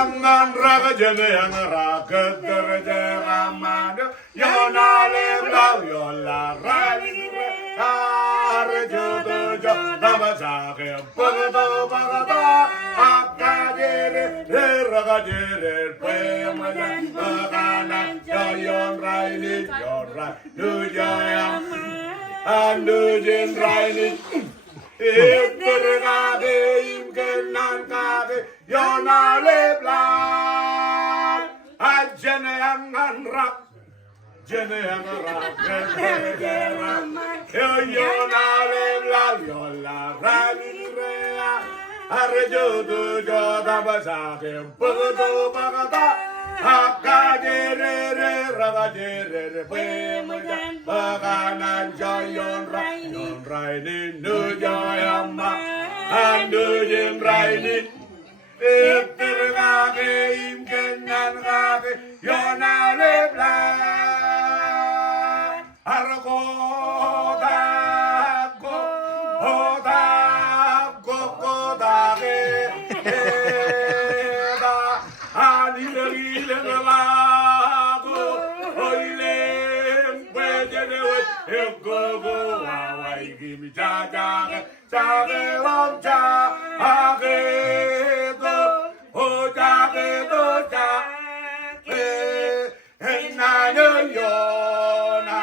Jangan raga jene yang raga terjera madu Yona leblau yola rali Arjo tujo nama jake Begitu bagata Akka jere raga jere Pemajan Pekanan Yon raili Yon rai Nujayam Andu jen raili Itter kage imkenan kage Yona leblan Ajene yang nganrak Jene yang nganrak Yona leblan Yola rani rea Arjo tujo tabasake Begitu bagata Akka jere raga jere Pemajan Pekanan Yon rai ni nujayama Andu jen rai ni Itter kage imkenan kage Yona leblan Arko dako dake Eda anilagile lago Oilem pwede Ego awai gimi jage lom jage go o jage do jage na yona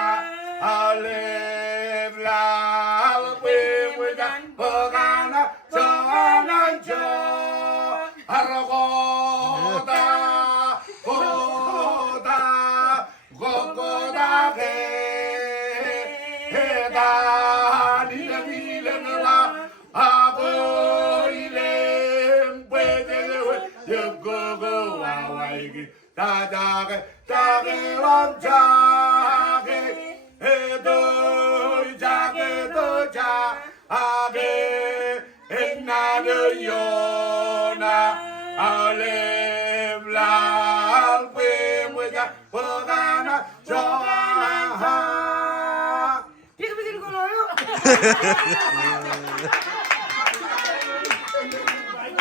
alev la we dan pagana janan jo argoda goda ge Jage lam jage edoy jage do jage enna yona alem lal we muja pagana jaha. Pikir-pikir kalau yuk.